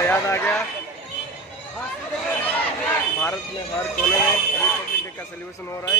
का याद आ गया। भारत में हर कोने में रिपब्लिक डे का सेलिब्रेशन हो रहा है।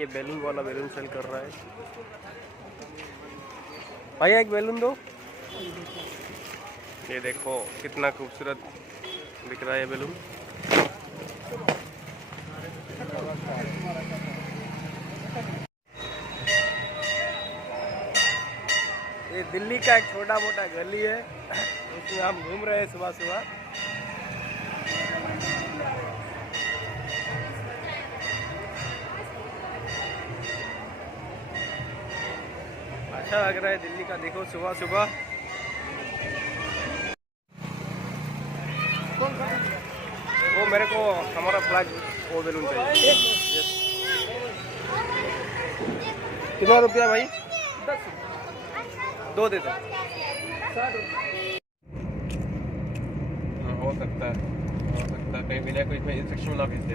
ये बैलून वाला बैलून सेल कर रहा है। भैया एक बैलून दो। ये देखो कितना खूबसूरत दिख रहा है ये बैलून। ये दिल्ली का एक छोटा मोटा गली है, उसमें हम घूम रहे हैं सुबह सुबह। अच्छा लग रहा है दिल्ली का, देखो सुबह सुबह। वो मेरे को हमारा फ्लैग वो बैलून चाहिए। कितना रुपया भाई? 10 दो दे दो। हो सकता है कहीं मिला कोई इंस्ट्रक्शन ना भेज दे।